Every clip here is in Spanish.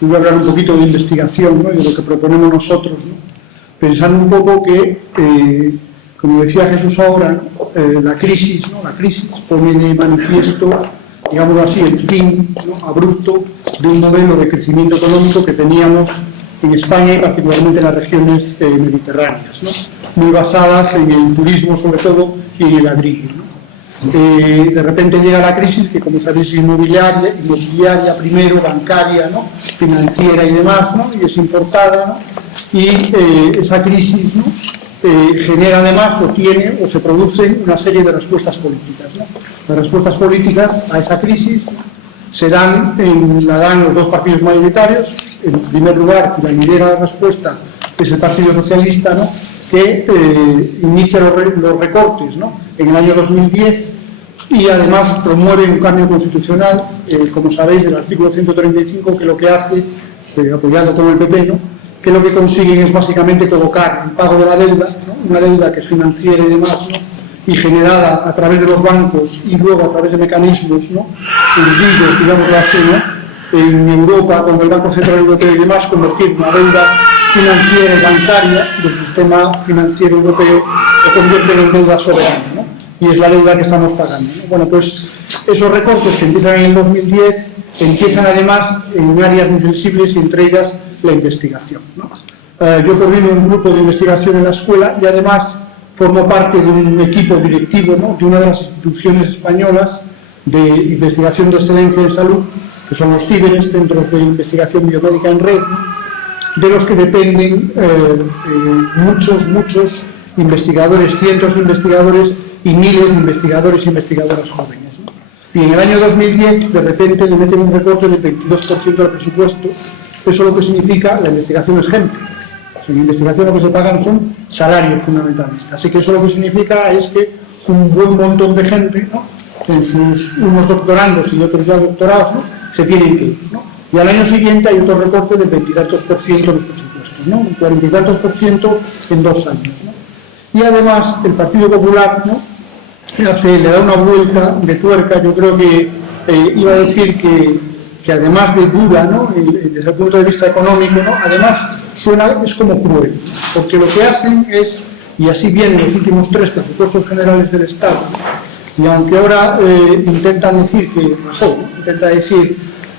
voy a hablar un poquito de investigación, ¿no?, y de lo que proponemos nosotros, ¿no?, pensando un poco que, como decía Jesús ahora, ¿no?, la crisis pone de manifiesto, digámoslo así, el fin, ¿no?, abrupto de un modelo de crecimiento económico que teníamos en España y particularmente en las regiones mediterráneas, ¿no?, muy basadas en el turismo sobre todo y en el ladrillo, ¿no? De repente llega la crisis que, como sabéis, es inmobiliaria primero, bancaria, ¿no?, financiera y demás, ¿no?, y es importada, ¿no?, y esa crisis, ¿no?, genera además o se producen una serie de respuestas políticas, ¿no? Las respuestas políticas a esa crisis la dan los dos partidos mayoritarios. En primer lugar, la lidera la respuesta es el Partido Socialista, ¿no?, que inicia los recortes, ¿no?, en el año 2010 y además promueve un cambio constitucional, como sabéis, del artículo 135, que lo que hace, apoyado con el PP, ¿no?, que lo que consiguen es básicamente colocar el pago de la deuda, ¿no?, una deuda que es financiera y demás, ¿no?, y generada a través de los bancos y luego a través de mecanismos, ¿no?, hundidos, digámoslo así, ¿no?, en Europa, con el Banco Central Europeo y demás, convertir una deuda financiera y bancaria del sistema financiero europeo, lo convierten en deuda soberana, ¿no?, y es la deuda que estamos pagando, ¿no? Bueno, pues esos recortes que empiezan en el 2010 empiezan además en áreas muy sensibles y entre ellas la investigación, ¿no? Yo coordino un grupo de investigación en la escuela y además formo parte de un equipo directivo, ¿no?, de una de las instituciones españolas de investigación de excelencia en salud, que son los CIBERES, Centros de Investigación Biomédica en Red, de los que dependen muchos investigadores, cientos de investigadores y miles de investigadores e investigadoras jóvenes, ¿no? Y en el año 2010, de repente, le meten un recorte del 22% del presupuesto. Eso lo que significa, la investigación es gente. En investigación lo que se pagan son salarios fundamentalmente. Así que eso lo que significa es que un buen montón de gente, ¿no?, con unos doctorandos y otros ya doctorados, ¿no?, se tienen que ir, ¿no? Y al año siguiente hay otro recorte del 20 y tantos % de los presupuestos, ¿no?, un 40 y tantos % en 2 años, ¿no? Y además el Partido Popular, ¿no?, le da una vuelta de tuerca. Yo creo que iba a decir que además de dura, ¿no?, desde el punto de vista económico, ¿no?, además es como cruel, porque lo que hacen es, y así vienen los últimos 3 presupuestos generales del Estado, y aunque ahora intentan decir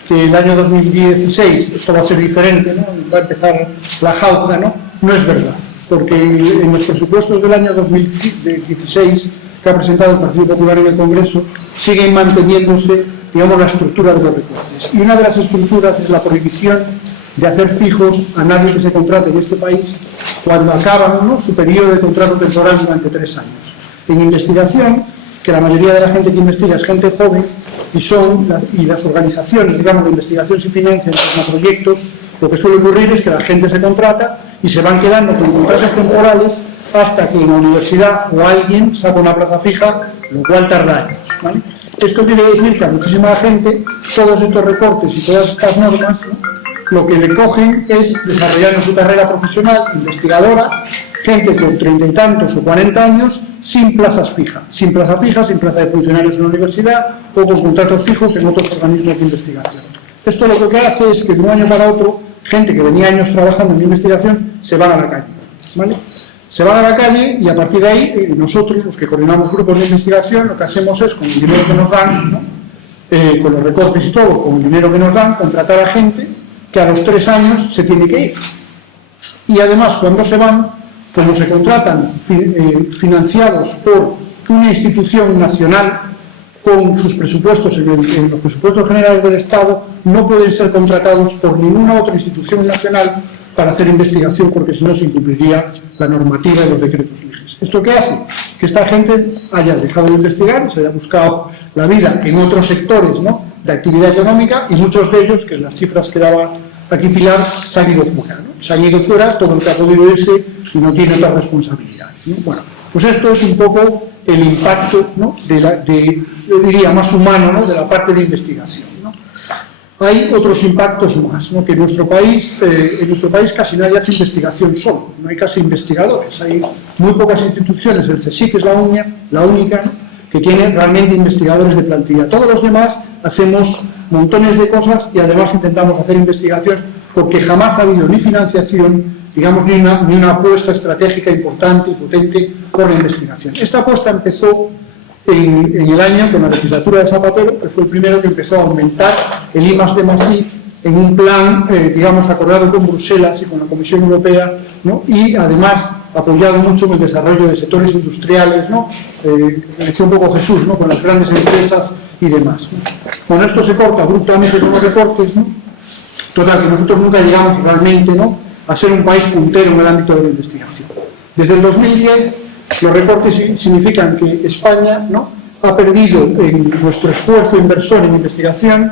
que el año 2016 esto va a ser diferente, ¿no?, va a empezar la jauja, no es verdad, porque en los presupuestos del año 2016 que ha presentado el Partido Popular en el Congreso siguen manteniéndose, digamos, la estructura de los recortes. Y una de las estructuras es la prohibición de hacer fijos a nadie que se contrate en este país cuando acaban, ¿no?, su periodo de contrato temporal durante 3 años. En investigación, que la mayoría de la gente que investiga es gente joven, y las organizaciones, digamos, de investigación se financian en proyectos, lo que suele ocurrir es que la gente se contrata y se van quedando con contratos temporales hasta que en la universidad o alguien saca una plaza fija, lo cual tarda años, ¿vale? Esto quiere decir que a muchísima gente todos estos recortes y todas estas normas, ¿no?, lo que le cogen es desarrollando su carrera profesional, investigadora, gente con 30 y tantos o 40 años, sin plazas fijas, sin plaza de funcionarios en la universidad o con contratos fijos en otros organismos de investigación. Esto lo que hace es que de un año para otro, gente que venía años trabajando en investigación se van a la calle, ¿vale? Se van a la calle y a partir de ahí, nosotros, los que coordinamos grupos de investigación, lo que hacemos es, con el dinero que nos dan, ¿no?, con los recortes y todo, con el dinero que nos dan, contratar a gente que a los 3 años se tiene que ir. Y además, cuando se van, como se contratan financiados por una institución nacional con sus presupuestos en los presupuestos generales del Estado, no pueden ser contratados por ninguna otra institución nacional para hacer investigación, porque si no se incumpliría la normativa de los decretos leyes. ¿Esto qué hace? Que esta gente haya dejado de investigar, se haya buscado la vida en otros sectores, ¿no?, de actividad económica, y muchos de ellos, que las cifras que daba aquí Pilar, se han ido fuera, ¿no? Se han ido fuera todo el que ha podido irse y no tiene otras responsabilidades, ¿no? Bueno, pues esto es un poco el impacto, ¿no?, yo diría, más humano, ¿no?, de la parte de investigación, ¿no? Hay otros impactos más, ¿no?, que en nuestro país casi nadie hace investigación solo, no hay casi investigadores, hay muy pocas instituciones, el CSIC es la única, ¿no?, que tiene realmente investigadores de plantilla. Todos los demás hacemos montones de cosas y además intentamos hacer investigación porque jamás ha habido ni financiación, digamos, ni una apuesta estratégica importante y potente por la investigación. Esta apuesta empezó en el año con la legislatura de Zapatero, que fue el primero que empezó a aumentar el I+D+I en un plan, digamos, acordado con Bruselas y con la Comisión Europea, ¿no? Y además apoyado mucho en el desarrollo de sectores industriales, ¿no? Decía un poco Jesús, ¿no? Con las grandes empresas y demás, ¿no? Bueno, esto se corta abruptamente con los recortes, ¿no? Total, que nosotros nunca llegamos realmente, ¿no?, a ser un país puntero en el ámbito de la investigación. Desde el 2010, los recortes significan que España, ¿no?, ha perdido en nuestro esfuerzo inversor en investigación,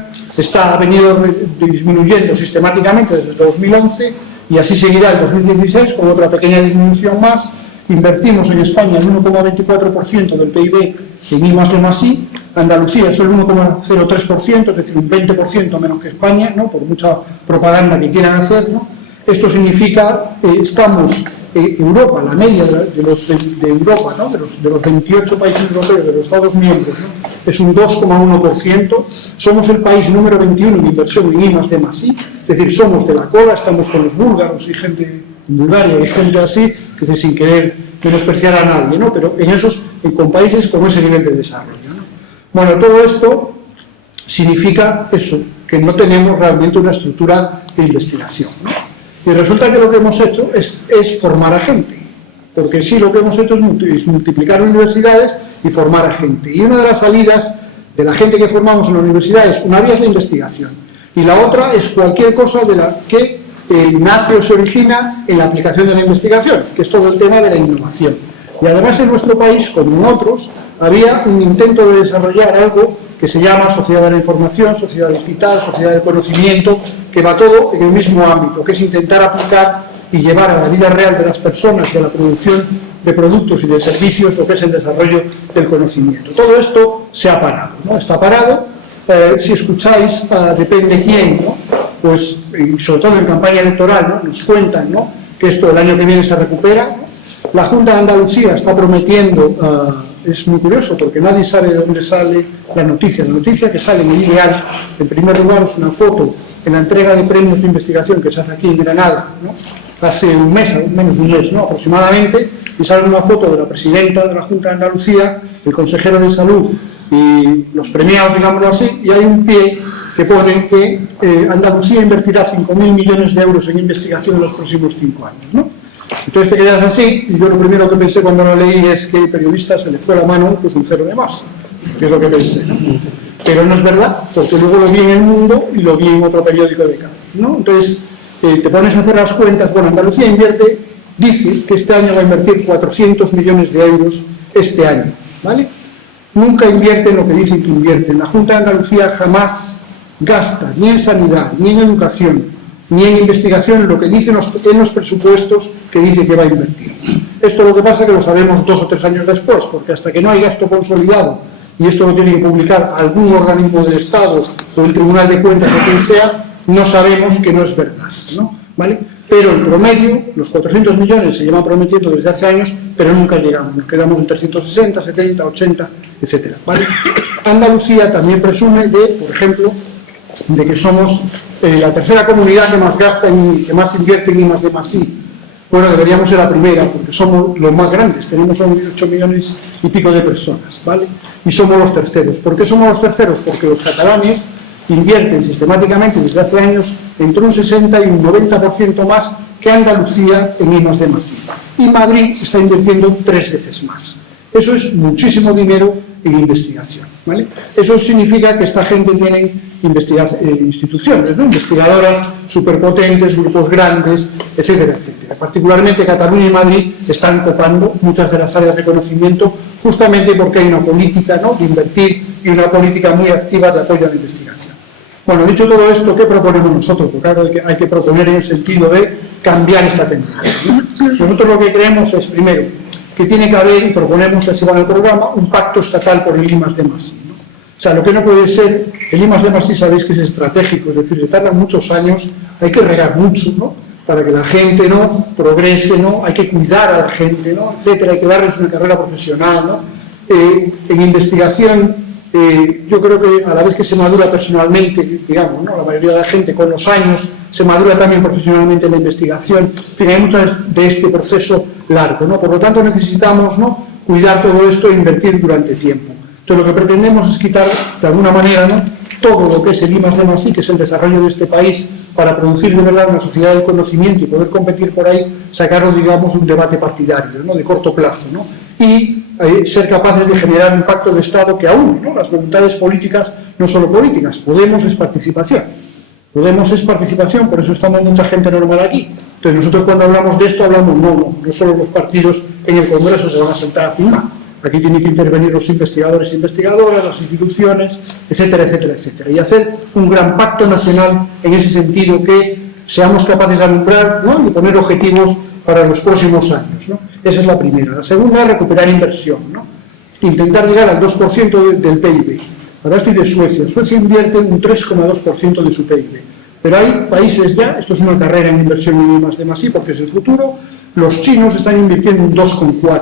ha venido disminuyendo sistemáticamente desde el 2011 y así seguirá el 2016 con otra pequeña disminución más. Invertimos en España el 1,24% del PIB en I+D+I, Andalucía es el 1,03%, es decir, un 20% menos que España, ¿no?, por mucha propaganda que quieran hacer, ¿no? Esto significa que estamos Europa, la media de Europa, ¿no?, de los 28 países europeos, de los Estados miembros, ¿no?, es un 2,1%. Somos el país número 21 en inversión en I+D+I, es decir, somos de la cola, estamos con los búlgaros y gente en Bulgaria y gente así, que es sin querer menospreciar a nadie, ¿no?, pero con países con ese nivel de desarrollo, ¿no? Bueno, todo esto significa eso, que no tenemos realmente una estructura de investigación, ¿no? Y resulta que lo que hemos hecho es formar a gente, porque sí, lo que hemos hecho es multiplicar universidades y formar a gente. Y una de las salidas de la gente que formamos en las universidades, una vía es la investigación, y la otra es cualquier cosa de la que nace o se origina en la aplicación de la investigación, que es todo el tema de la innovación. Y además en nuestro país, como en otros, había un intento de desarrollar algo que se llama sociedad de la información, sociedad digital, sociedad del conocimiento, que va todo en el mismo ámbito, que es intentar aplicar y llevar a la vida real de las personas y a la producción de productos y de servicios lo que es el desarrollo del conocimiento. Todo esto se ha parado, ¿no? Está parado. Si escucháis, depende quién, ¿no?, pues, y sobre todo en campaña electoral, ¿no?, nos cuentan, ¿no?, que esto el año que viene se recupera. La Junta de Andalucía está prometiendo, es muy curioso porque nadie sabe de dónde sale la noticia. La noticia que sale en el Ideal, en primer lugar, es una foto en la entrega de premios de investigación que se hace aquí en Granada, ¿no?, hace un mes, menos de un mes, ¿no?, aproximadamente, y sale una foto de la presidenta de la Junta de Andalucía, el consejero de Salud y los premiados, digámoslo así, y hay un pie que pone que Andalucía invertirá 5.000 millones de euros en investigación en los próximos 5 años, ¿no? Entonces te quedas así, y yo lo primero que pensé cuando lo leí es que periodista se le fue la mano pues un cero de más, que es lo que pensé, ¿no? Pero no es verdad, porque luego lo vi en El Mundo y lo vi en otro periódico de Cádiz, ¿no? Entonces te pones a hacer las cuentas. Bueno, Andalucía dice que este año va a invertir 400 millones de euros este año, ¿vale? Nunca invierten lo que dicen que invierten. La Junta de Andalucía jamás gasta ni en sanidad, ni en educación, ni en investigación lo que dicen en los presupuestos que dice que va a invertir. Esto lo que pasa es que lo sabemos 2 o 3 años después, porque hasta que no hay gasto consolidado, y esto lo tiene que publicar algún organismo del Estado o el Tribunal de Cuentas o quien sea, no sabemos que no es verdad, ¿no? ¿Vale? Pero en promedio, los 400 millones se llevan prometiendo desde hace años, pero nunca llegamos, nos quedamos en 360, 70, 80, etcétera, ¿vale? Andalucía también presume por ejemplo, de que somos la tercera comunidad que más gasta y que más invierte en I+D+I. Bueno, deberíamos ser la primera, porque somos los más grandes, tenemos 8 millones y pico de personas, ¿vale? Y somos los terceros. ¿Por qué somos los terceros? Porque los catalanes invierten sistemáticamente desde hace años entre un 60 y un 90% más que Andalucía en I+D+I. Y Madrid está invirtiendo 3 veces más. Eso es muchísimo dinero en investigación, ¿vale? Eso significa que esta gente tiene instituciones, ¿no?, investigadoras superpotentes, grupos grandes, etcétera, etcétera. Particularmente Cataluña y Madrid están copando muchas de las áreas de conocimiento justamente porque hay una política, ¿no?, de invertir y una política muy activa de apoyo a la investigación. Bueno, dicho todo esto, ¿qué proponemos nosotros? Porque claro, hay que proponer en el sentido de cambiar esta tendencia, ¿no? Nosotros lo que creemos es, primero, que tiene que haber, y proponemos, así va en el programa, un pacto estatal por el I+D+I, ¿no? O sea, lo que no puede ser, el I+D+I sabéis que es estratégico, es decir, se tardan muchos años, hay que regar mucho, ¿no?, para que la gente, ¿no?, progrese, ¿no?, hay que cuidar a la gente, ¿no?, etcétera, hay que darles una carrera profesional, ¿no? En investigación yo creo que a la vez que se madura personalmente, digamos, ¿no? La mayoría de la gente con los años se madura también profesionalmente en la investigación. En fin, hay muchas de este proceso largo, ¿no? Por lo tanto, necesitamos, ¿no?, cuidar todo esto e invertir durante tiempo. Entonces, lo que pretendemos es quitar, de alguna manera, ¿no?, todo lo que es el I+D+I, que es el desarrollo de este país, para producir de verdad una sociedad del conocimiento y poder competir por ahí, sacarlo, digamos, de un debate partidario, ¿no?, de corto plazo, ¿no?, y ser capaces de generar un pacto de Estado que aún, ¿no?, las voluntades políticas no solo políticas, Podemos es participación. Podemos es participación, por eso estamos mucha gente normal aquí. Entonces nosotros cuando hablamos de esto hablamos no solo los partidos en el Congreso se van a sentar a firmar. Aquí tienen que intervenir los investigadores e investigadoras, las instituciones, etcétera, etcétera, etcétera. Y hacer un gran pacto nacional en ese sentido que seamos capaces de alumbrar, ¿no?, y poner objetivos para los próximos años, ¿no? Esa es la primera. La segunda es recuperar inversión, ¿no? Intentar llegar al 2% del PIB. Ahora estoy de Suecia. Suecia invierte un 3,2% de su PIB. Pero hay países ya, esto es una carrera en inversión en I+D+I porque es el futuro, los chinos están invirtiendo un 2,4%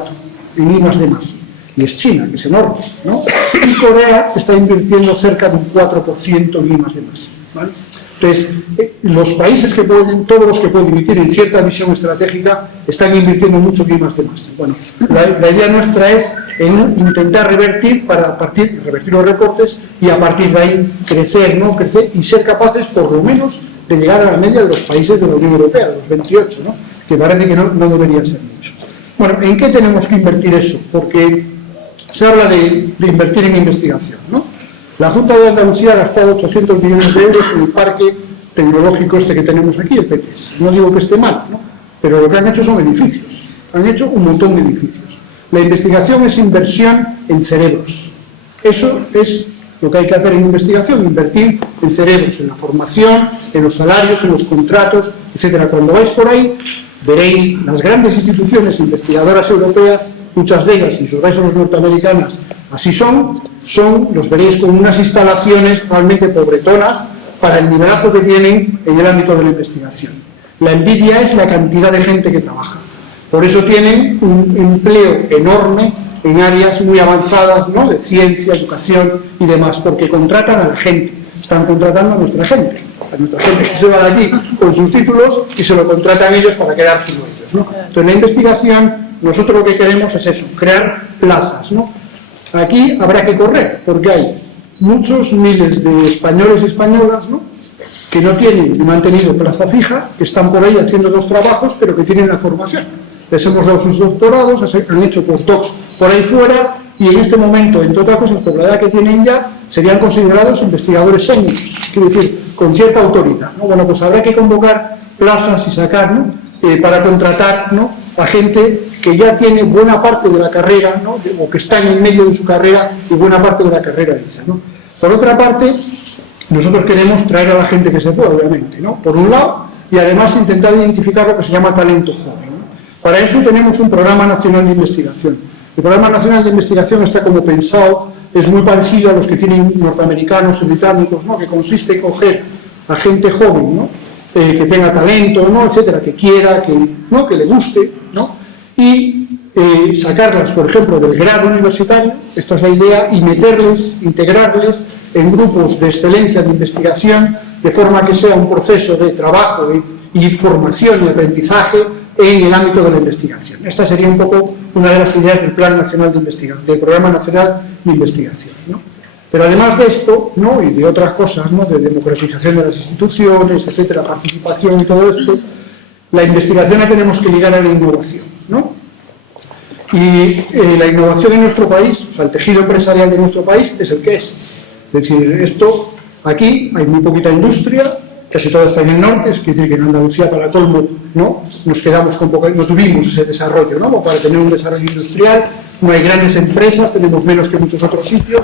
en I+D+I. Y es China, que es enorme, ¿no? Y Corea está invirtiendo cerca de un 4% en I+D+I, ¿vale? Entonces, los países que pueden, todos los que pueden invertir en cierta visión estratégica, están invirtiendo mucho en I+D+I. Bueno, la idea nuestra es intentar revertir revertir los recortes y a partir de ahí crecer, ¿no?, crecer y ser capaces, por lo menos, de llegar a la media de los países de la Unión Europea, de los 28, ¿no?, que parece que no debería ser mucho. Bueno, ¿en qué tenemos que invertir eso? Porque se habla de invertir en investigación, ¿no? La Junta de Andalucía ha gastado 800 millones de euros en el parque tecnológico este que tenemos aquí, el PETES. No digo que esté mal, ¿no?, pero lo que han hecho son edificios. Han hecho un montón de edificios. La investigación es inversión en cerebros. Eso es lo que hay que hacer en investigación, invertir en cerebros, en la formación, en los salarios, en los contratos, etcétera. Cuando vais por ahí, veréis las grandes instituciones investigadoras europeas, muchas de ellas, y si os vais a las norteamericanas, así los veréis con unas instalaciones realmente pobretonas para el nivelazo que tienen en el ámbito de la investigación. La envidia es la cantidad de gente que trabaja. Por eso tienen un empleo enorme en áreas muy avanzadas, ¿no?, de ciencia, educación y demás, porque contratan a la gente. Están contratando a nuestra gente que se va de aquí con sus títulos y se lo contratan ellos para quedarse con ellos, ¿no? Entonces, la investigación, nosotros lo que queremos es eso, crear plazas, ¿no? Aquí habrá que correr, porque hay muchos miles de españoles y españolas, ¿no?, que no tienen ni han tenido plaza fija, que están por ahí haciendo los trabajos, pero que tienen la formación. Les hemos dado sus doctorados, han hecho postdocs por ahí fuera, y en este momento, entre otras cosas, por la edad que tienen ya, serían considerados investigadores seniors, quiero decir, con cierta autoridad, ¿no? Bueno, pues habrá que convocar plazas y sacar, ¿no?, para contratar, ¿no?, a gente que ya tiene buena parte de la carrera, ¿no?, o que está en el medio de su carrera y buena parte de la carrera hecha, ¿no? Por otra parte, nosotros queremos traer a la gente que se fue, obviamente, ¿no?, por un lado, y además intentar identificar lo que se llama talento joven, ¿no? Para eso tenemos un programa nacional de investigación. El programa nacional de investigación está como pensado, es muy parecido a los que tienen norteamericanos y británicos, ¿no?, que consiste en coger a gente joven, ¿no?, que tenga talento, ¿no?, etcétera, que quiera, que le guste, ¿no?, y sacarlas, por ejemplo, del grado universitario, esta es la idea, y integrarles en grupos de excelencia de investigación, de forma que sea un proceso de trabajo y formación y aprendizaje en el ámbito de la investigación. Esta sería un poco una de las ideas del Plan Nacional de Investigación, del Programa Nacional de Investigación, ¿no? Pero además de esto, ¿no?, y de otras cosas, ¿no?, de democratización de las instituciones, etcétera, participación y todo esto, la investigación la tenemos que ligar a la innovación, ¿no? Y la innovación en nuestro país, o sea, el tejido empresarial de nuestro país es el que es. Es decir, esto, aquí hay muy poquita industria, casi toda está en el norte, es decir, que en Andalucía, para colmo, ¿no?, nos quedamos con poca, no tuvimos ese desarrollo, ¿no?, para tener un desarrollo industrial, no hay grandes empresas, tenemos menos que muchos otros sitios,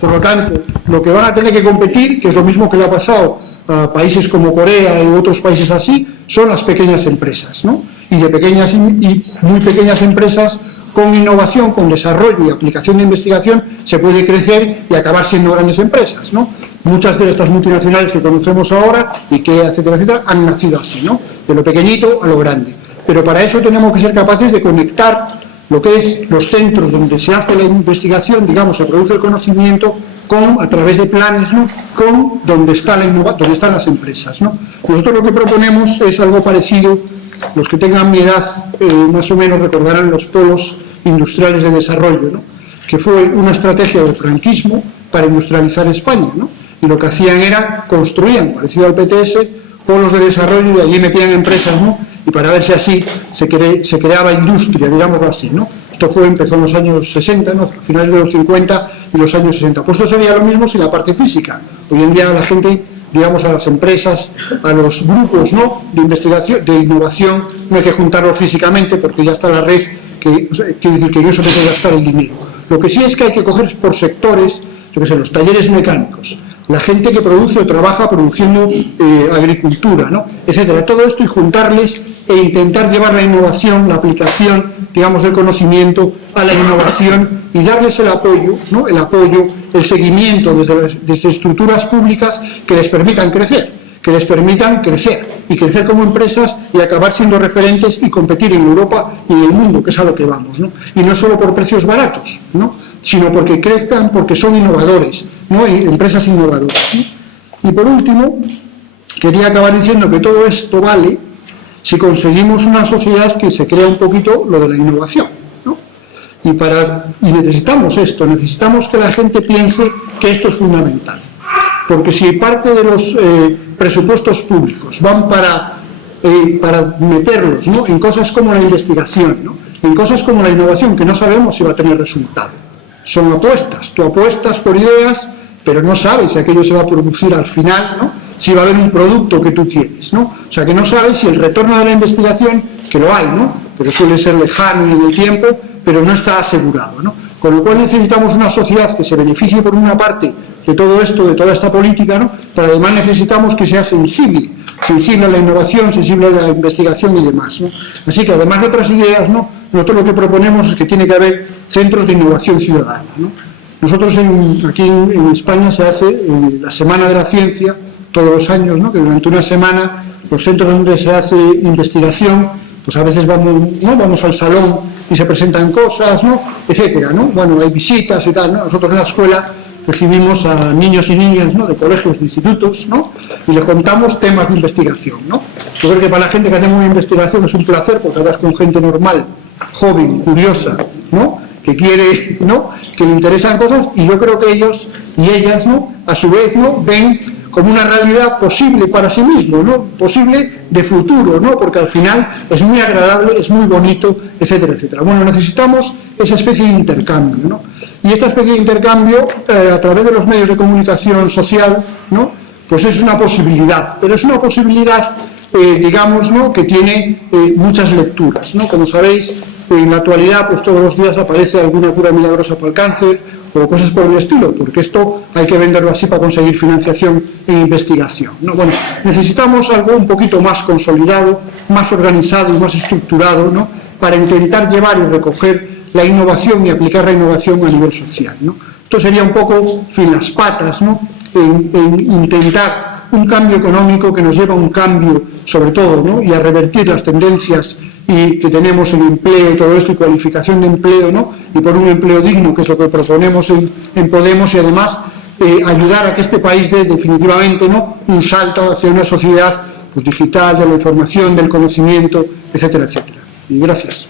por lo tanto, lo que van a tener que competir, que es lo mismo que le ha pasado a países como Corea y otros países así, son las pequeñas empresas, ¿no?, y de pequeñas y muy pequeñas empresas con innovación, con desarrollo y aplicación de investigación, se puede crecer y acabar siendo grandes empresas, ¿no? Muchas de estas multinacionales que conocemos ahora, IKEA, etcétera, etcétera, han nacido así, ¿no?, de lo pequeñito a lo grande. Pero para eso tenemos que ser capaces de conectar lo que es los centros donde se hace la investigación, digamos, se produce el conocimiento, a través de planes, ¿no?, con donde están las empresas, ¿no? Nosotros lo que proponemos es algo parecido. Los que tengan mi edad más o menos recordarán los polos industriales de desarrollo, ¿no?, que fue una estrategia del franquismo para industrializar España, ¿no? Y lo que hacían era, construían, parecido al PTS, polos de desarrollo y allí metían empresas, ¿no?, y para ver si así se creaba industria, digámoslo así, ¿no? Esto empezó en los años 60, ¿no?, a finales de los 50 y los años 60. Pues esto sería lo mismo sin la parte física. Hoy en día la gente, digamos, a las empresas, a los grupos, ¿no?, de investigación, de innovación, no hay que juntarlos físicamente porque ya está la red, quiere decir que no se puede gastar el dinero. Lo que sí es que hay que coger por sectores, yo que sé, los talleres mecánicos, la gente que produce o trabaja produciendo agricultura, ¿no?, etcétera. Todo esto y juntarles e intentar llevar la innovación, la aplicación, digamos, del conocimiento a la innovación y darles el apoyo, ¿no?, el seguimiento desde estructuras públicas que les permitan crecer y crecer como empresas y acabar siendo referentes y competir en Europa y en el mundo, que es a lo que vamos, ¿no? Y no solo por precios baratos, ¿no?, sino porque crezcan, porque son innovadores, ¿no?, y empresas innovadoras, ¿no? Y por último, quería acabar diciendo que todo esto vale si conseguimos una sociedad que se crea un poquito lo de la innovación, ¿no? Y necesitamos esto, necesitamos que la gente piense que esto es fundamental. Porque si parte de los presupuestos públicos van para meterlos, ¿no?, en cosas como la investigación, ¿no?, en cosas como la innovación, que no sabemos si va a tener resultado. Son apuestas, tú apuestas por ideas, pero no sabes si aquello se va a producir al final, ¿no?, si va a haber un producto que tú tienes, ¿no? O sea, que no sabes si el retorno de la investigación, que lo hay, ¿no?, pero suele ser lejano y en el tiempo, pero no está asegurado, ¿no? Con lo cual necesitamos una sociedad que se beneficie por una parte de todo esto, de toda esta política, ¿no?, pero además necesitamos que sea sensible a la innovación, sensible a la investigación y demás, ¿no? Así que además de otras ideas, ¿no?, nosotros lo que proponemos es que tiene que haber centros de innovación ciudadana, ¿no? Nosotros aquí en España se hace la Semana de la Ciencia todos los años, ¿no?, que durante una semana los centros donde se hace investigación, pues a veces vamos al salón y se presentan cosas, ¿no?, etcétera, ¿no? Bueno, hay visitas y tal, ¿no? Nosotros en la escuela recibimos a niños y niñas, ¿no?, de colegios, de institutos, ¿no?, y les contamos temas de investigación, ¿no? Yo creo que para la gente que hacemos investigación es un placer porque hablas con gente normal, joven, curiosa, ¿no?, que quiere, ¿no?, que le interesan cosas, y yo creo que ellos y ellas, ¿no?, a su vez, ¿no?, ven como una realidad posible para sí mismo, ¿no?, posible de futuro, ¿no?, porque al final es muy agradable, es muy bonito, etcétera, etcétera. Bueno, necesitamos esa especie de intercambio, ¿no? Y esta especie de intercambio, a través de los medios de comunicación social, ¿no?, pues es una posibilidad, pero es una posibilidad, digamos, ¿no?, que tiene muchas lecturas, ¿no? Como sabéis, en la actualidad, pues todos los días aparece alguna cura milagrosa para el cáncer o cosas por el estilo, porque esto hay que venderlo así para conseguir financiación en investigación, ¿no? Bueno, necesitamos algo un poquito más consolidado, más organizado y más estructurado, ¿no?, para intentar llevar y recoger la innovación y aplicar la innovación a nivel social, ¿no? Esto sería un poco, en fin, las patas, ¿no?, en intentar un cambio económico que nos lleva a un cambio, sobre todo, ¿no?, y a revertir las tendencias que tenemos en empleo y todo esto, y cualificación de empleo, ¿no?, y por un empleo digno, que es lo que proponemos en Podemos, y además ayudar a que este país dé definitivamente, ¿no?, un salto hacia una sociedad, pues, digital, de la información, del conocimiento, etcétera, etcétera. Y gracias.